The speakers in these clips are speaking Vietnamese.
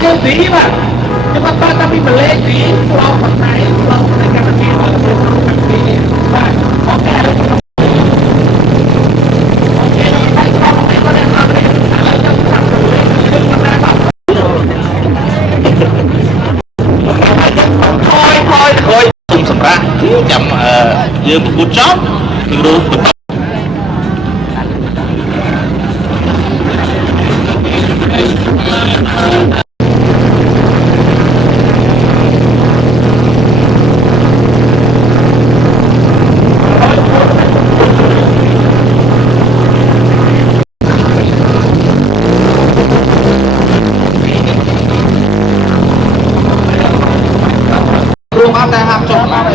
yang di pak cuma pak tapi beli di pulau Penai pulau mereka kecil pak oke thôi không sầm ra chậm dương một cú chót từ luôn luôn ăn đây ham trộn mà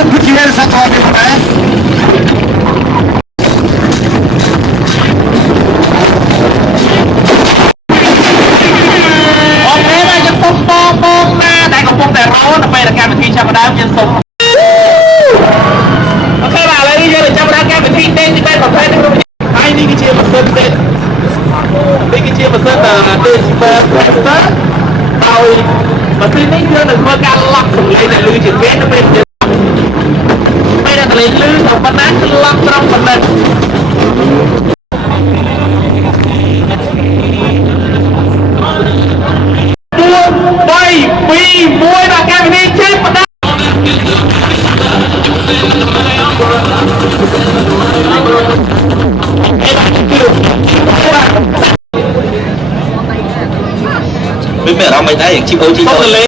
Put your hands up on your back. Ok mà cho bông bông bông na tại còn bông tại rau nó bay là cam khi cho đá nhân súng. Ok bà lấy đi cho đá cam khi tên thì tên còn thêm nữa. Hai đi cái chia một sân tên. Đi cái chia một sân là tên chỉ tên tao mà khi nãy giờ đừng có gan lắc sủng lấy là lư chỉ vé nó bên bây giờ lấy lư xong bắt nát lắc trong phần này bay vì muối là cái gì chết mà đã với mẹ ông mày thấy chim ơi chim ơi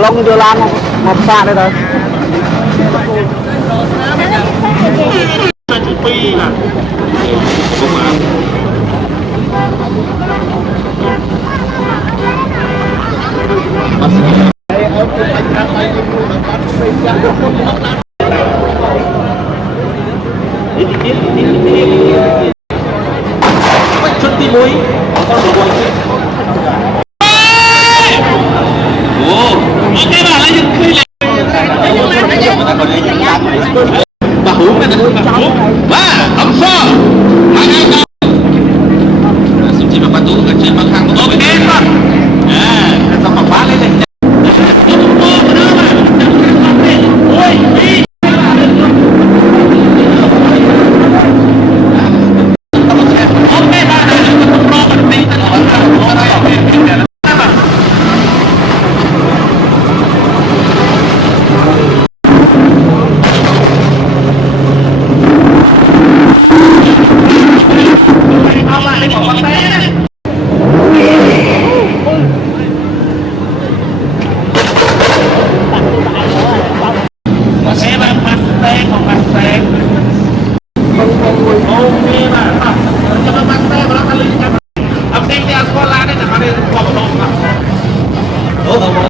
lông đưa lan một xa đây thôi chút tí muối con đồ quay ok bà lấy những khi bà hú cái này bà hú ba ông so hai hai đâu xin chỉ bà tú ở trên băng thang ok mà xong mà phá lên này